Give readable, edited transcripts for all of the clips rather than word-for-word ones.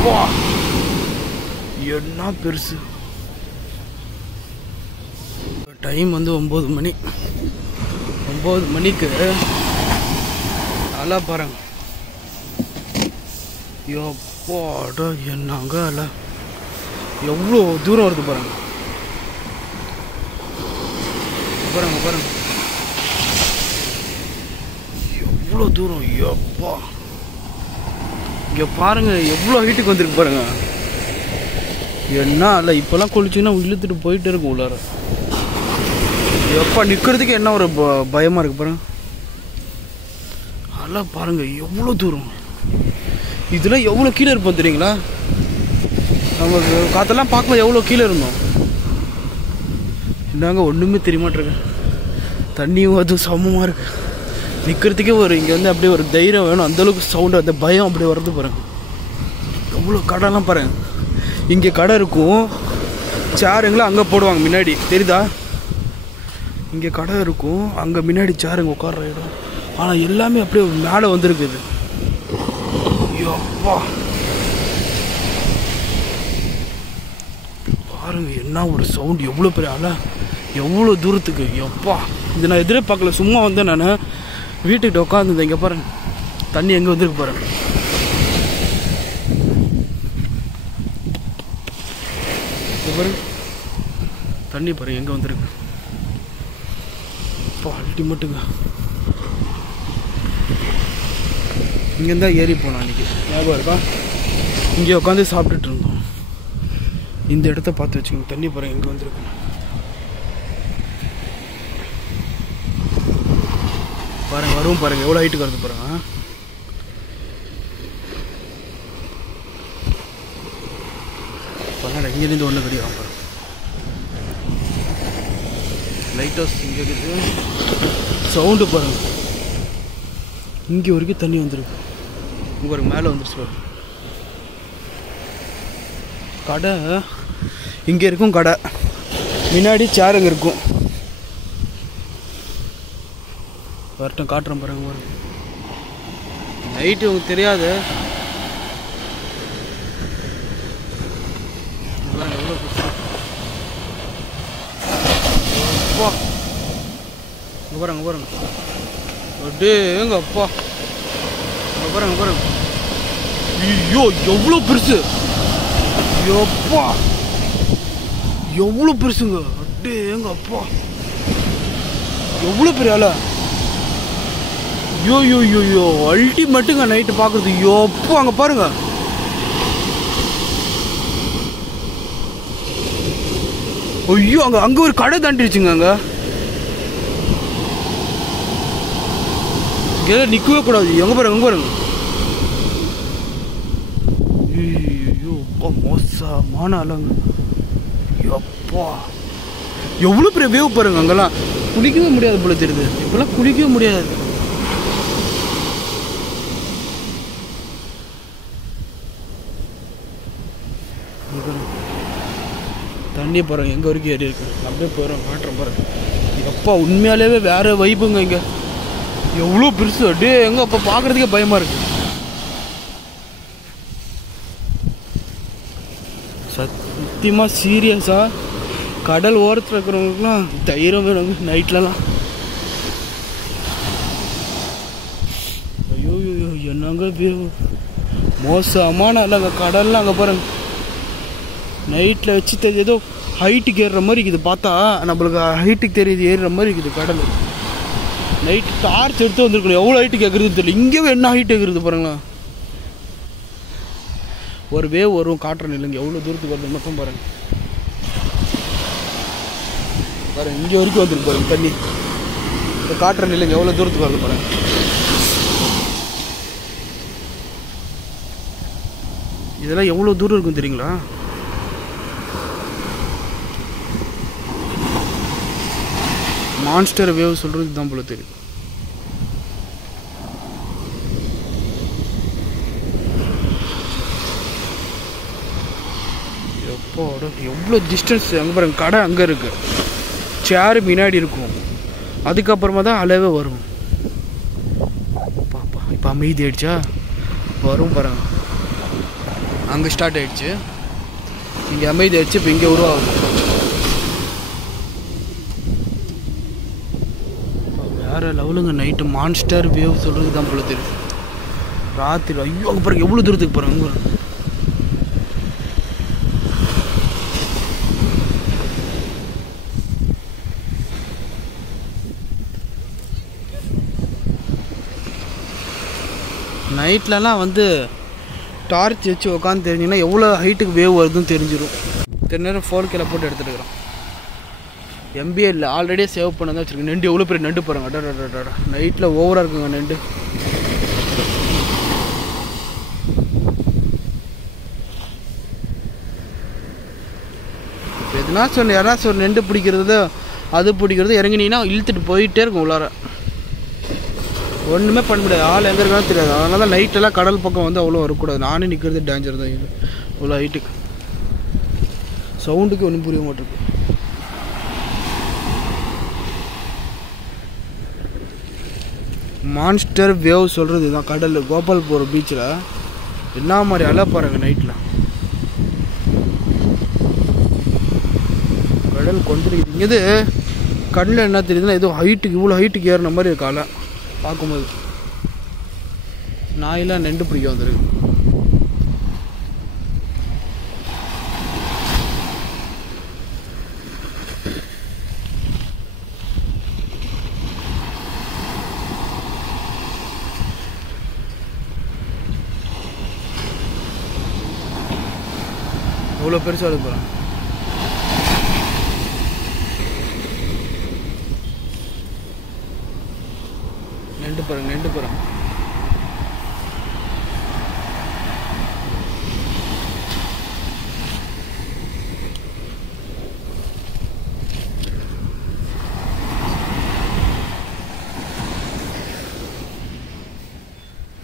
எப்பா என்ன பெருசு. டைம் வந்து 9 மணி. 9 மணிக்கு நல்லா பாருங்க. எப்பாடா என்னங்க அல்ல எவ்வளோ தூரம் வருது பாருங்க. பாருங்க பாருங்க எவ்வளோ தூரம். எப்பா இங்கே பாருங்க எவ்வளோ ஹைட்டுக்கு வந்துருக்கு பாருங்க. என்ன இல்லை இப்போல்லாம் குளிச்சிங்கன்னா இழுத்துட்டு போயிட்டு இருக்கும் உள்ளார. எப்பா நிற்கிறதுக்கு என்ன ஒரு பயமாக இருக்குது பாருங்க. அதெல்லாம் பாருங்க எவ்வளோ தூரம். இதெல்லாம் எவ்வளோ கீழே இருப்போம் தெரியுங்களா? நமக்கு காற்றெல்லாம் பார்க்கும்போது எவ்வளோ கீழே இருந்தோம். என்னங்க ஒன்றுமே தெரிய மாட்டேருக்கு. தண்ணியும் அதுவும் சமமாக இருக்குது. நிற்கிறதுக்கே ஒரு இங்கே வந்து அப்படியே ஒரு தைரியம் வேணும். அந்தளவுக்கு சவுண்டு அந்த பயம் அப்படியே வர்றது பாருங்க. எவ்வளோ கடைலாம் பாருங்க. இங்கே கடை இருக்கும், சேருங்களா அங்கே போடுவாங்க முன்னாடி தெரியுதா? இங்கே கடை இருக்கும், அங்கே முன்னாடி சேருங்க உட்கார்ற இடம். ஆனால் எல்லாமே அப்படியே மேலே வந்துருக்குது. ஐயோப்பா பாருங்க என்ன ஒரு சவுண்ட். எவ்வளோ பெரிய அலை, எவ்வளோ தூரத்துக்கு. எப்பா இது நான் எதிரே பார்க்கல. சும்மா வந்து நான் வீட்டுக்கிட்ட உட்காந்துருந்தேன். இங்கே பாருங்க தண்ணி எங்கே வந்துருக்கு பாருங்க. பாருங்க தண்ணி பாருங்க எங்கே வந்துருக்கு. இப்போ அல்டிமேட்டுங்க. இங்கேருந்தா ஏறி போனோம் அன்றைக்கி, ஞாபகம் இருக்கா? இங்கே உட்காந்து சாப்பிட்டுட்டு இருந்தோம். இந்த இடத்த பார்த்து வச்சுக்கோங்க. தண்ணி பாருங்க எங்கே வந்துருக்கு. பாருங்க வரும் பாருங்க எவ்வளோ ஹைட்டுக்கு வருது பாருங்க. பாருங்க இங்கேருந்து ஒன்று கிடையாது பாருங்க. லைட் ஹவுஸ் இங்கே இருக்குது. சவுண்டு பாருங்க இங்கே வரைக்கும் தண்ணி வந்துருக்கு. இங்கே ஒரு மேலே வந்துருச்சு பாருங்க. கடை இங்கே இருக்கும். கடை முன்னாடி சேருங்க இருக்கும். வரட்டும் காட்டுறேன் பாருங்க. பாருங்க நைட்டு உங்களுக்கு தெரியாது. எவ்வளோ இங்கே பாருங்க பாருங்க அப்படியே எங்க அப்பா. இங்கே பாருங்க பாருங்க. ஐயோ எவ்வளோ பெருசு. எப்பா எவ்வளோ பெருசுங்க. அப்படியே எங்க அப்பா எவ்வளோ பெரிய ஆளா. ஐயோ யோ யோ யோ அல்டிமேட்டுங்க நைட்டு பார்க்குறது. எப்போ அங்கே பாருங்க. ஐயோ அங்கே ஒரு கடை தாண்டிடுச்சுங்க. அங்கே நிற்கவே கூடாது. எங்கே பாருங்க எங்கே பாருங்க. ஐயோ அப்பா மோசமான ஆளுங்க. எப்பா எவ்வளோ பெரிய வேவ் பாருங்க. அங்கெல்லாம் குளிக்கவே முடியாது போல தெரியுது. இப்பெல்லாம் குளிக்கவே முடியாது. தண்ணி பாருங்க எங்கே வரைக்கும் ஏறி இருக்கு. அப்படியே போகிறோம் காட்டுறேன் பாருங்க. எப்பா உண்மையாலேயே வேற வைப்புங்க. இங்கே எவ்வளோ பெருசு. அப்படியே எங்கே அப்போ பார்க்குறதுக்கே பயமாக இருக்கு. சத்தியமாக சீரியஸாக கடல் ஓரத்தில் இருக்கிறவங்களுக்குலாம் தைரியம் வேணுங்க நைட்லலாம். ஐயோ ஐயோ என்னங்க மோசமான இல்லைங்க கடல்லாம். அங்கே பாருங்க நைட்டில் வச்சு தெரியுது. ஏதோ ஹைட்டுக்கு ஏறுற மாதிரி இருக்குது. பார்த்தா நம்மளுக்கு ஹைட்டுக்கு தெரியுது ஏறுற மாதிரி இருக்குது கடல். நைட்டு டார்ச் எடுத்து வந்துருக்கணும். எவ்வளோ ஹைட்டு கேட்குறதுன்னு தெரியல. இங்கேயும் என்ன ஹைட் கேட்குறது பாருங்களா. ஒரு வேவ் வரும் காட்டுறேன் இல்லைங்க எவ்வளோ தூரத்துக்கு வருது மட்டும் பாருங்க. பாருங்க இங்கே வரைக்கும் வந்துருக்கு பாருங்க தண்ணி. இப்போ காட்டுறேன் இல்லைங்க எவ்வளோ தூரத்துக்கு வருது பாருங்க. இதெல்லாம் எவ்வளோ தூரம் இருக்கும் தெரியுங்களா? மான்ஸ்டர் வேவ் சொல்கிறது தான் போல தெரியும். எப்போட எவ்வளோ டிஸ்டன்ஸ். அங்கே பாருங்க கடை அங்கே இருக்குது, சேரு முன்னாடி இருக்கும், அதுக்கப்புறமா தான் அலைவே வரும். பாப்பா இப்போ அமைதி ஆயிடுச்சா? வரும் பாருங்க. அங்கே ஸ்டார்ட் ஆகிடுச்சு, இங்கே அமைதி ஆயிடுச்சு, இப்போ இங்கே உருவாகுது. வேறு லெவலுங்க. நைட்டு மான்ஸ்டர் வேவ் சொல்கிறது தான் போல தெரியுது. ராத்திரி ஐயோ அங்கே பாருங்க எவ்வளோ தூரத்துக்கு போகிறாங்க. நைட்லலாம் வந்து டார்ச் வச்சு உட்காந்து தெரிஞ்சிங்கன்னா எவ்வளோ ஹைட்டுக்கு வேவ் வருதுன்னு தெரிஞ்சிடும். இத்தனை நேரம் ஃபோன் கீழே போட்டு எடுத்துகிட்டு இருக்கிறோம். எம்பிஏ இல்லை, ஆல்ரெடியே சேவ் பண்ண தான் வச்சுருக்கேன். நண்டு எவ்வளோ பெரிய நண்டு பாருங்க. அடடா நைட்டில் ஓவராக இருக்குங்க நண்டு. இப்போ எதுனா சொன்ன யாராச்சும் ஒரு நண்டு பிடிக்கிறது அது பிடிக்கிறது இறங்கினீங்கன்னா இழுத்துட்டு போயிட்டே இருக்கும் உள்ளார. ஒன்றுமே பண்ண முடியாது, ஆள் எங்கே இருக்கான்னு தெரியாது. அதனால தான் நைட்டெல்லாம் கடல் பக்கம் வந்து அவ்வளோ வரக்கூடாது. நானே நிற்கிறது டேஞ்சர் தான். இது அவ்வளோ ஹைட்டுக்கு சவுண்டுக்கு ஒன்றும் புரிய மாட்டேங்குது. மான்ஸ்டர் வேவ் சொல்கிறது தான். கடல் கோபால்புரம் பீச்சில் என்ன மாதிரி அலை பாருங்க நைட்டில். கடல் கொண்டுருக்குது. இங்கே கண்ணில் என்ன தெரியுதுன்னா ஏதோ ஹைட்டுக்கு இவ்வளோ ஹைட்டுக்கு ஏறின மாதிரி இருக்கு அலை பார்க்கும்போது. நாயெல்லாம் நண்டு பிடிக்க வந்துருக்கு. இவ்வளோ பெருசாக எடுக்க போகிறேன். நண்டு பாருங்க, நண்டு பாருங்க.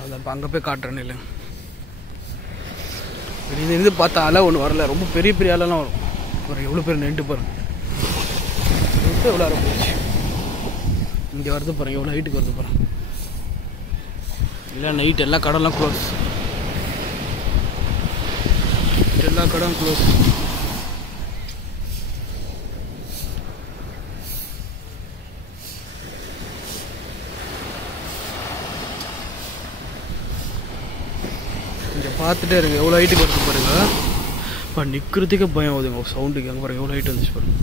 அதான் அங்கே போய் காட்டுறேன்னு இல்லை. இது பார்த்தா அலை ஒன்று வரல, ரொம்ப பெரிய பெரிய அலைலாம் வரும். ஒரு எவ்வளோ பேர் நண்டு பாருங்க. எவ்வளோ அரை போச்சு. இங்கே வருது பாருங்க, எவ்வளோ ஹைட்டுக்கு வருது பாருங்க. இல்லை நைட் எல்லா கடைலாம் க்ளோஸ், எல்லா கடையும் க்ளோஸ். இங்கே பார்த்துட்டே இருங்க எவ்வளோ ஹைட்டுக்கு வருது பாருங்க. இப்போ நிற்கிறதுக்கே பயம் ஆகுதுங்க சவுண்டுக்கு. அங்கே பாருங்க எவ்வளோ ஹைட் வந்துச்சு பாருங்க.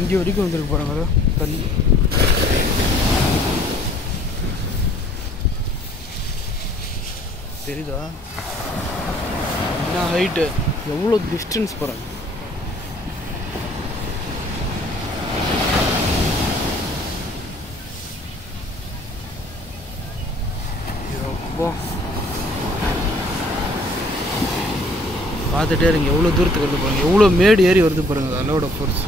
இங்கே வரைக்கும் வந்துருக்கு பாருங்க தண்ணி. தெரியுதா என்ன ஹைட்டு, எவ்வளோ டிஸ்டன்ஸ் பாருங்க. பார்த்துட்டே இருங்க எவ்வளோ தூரத்துக்கு வருது பாருங்க. எவ்வளோ மேடு ஏறி வருது பாருங்க அலோட ஃபோர்ஸ்.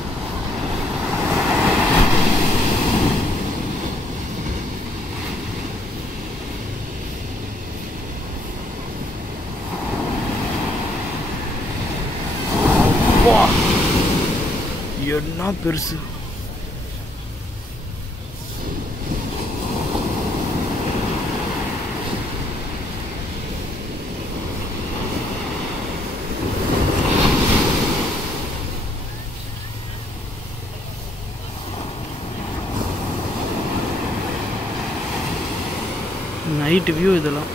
என்ன பெருசு. நைட் வியூ இதெல்லாம்.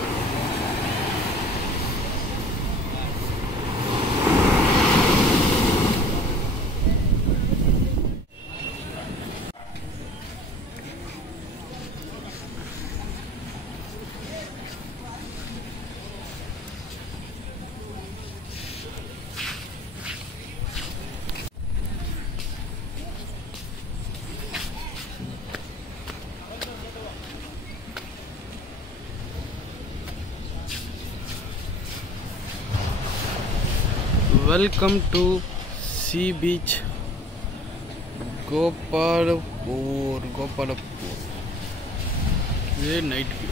Welcome to sea beach Gopalpur. இது நைட் வியூ.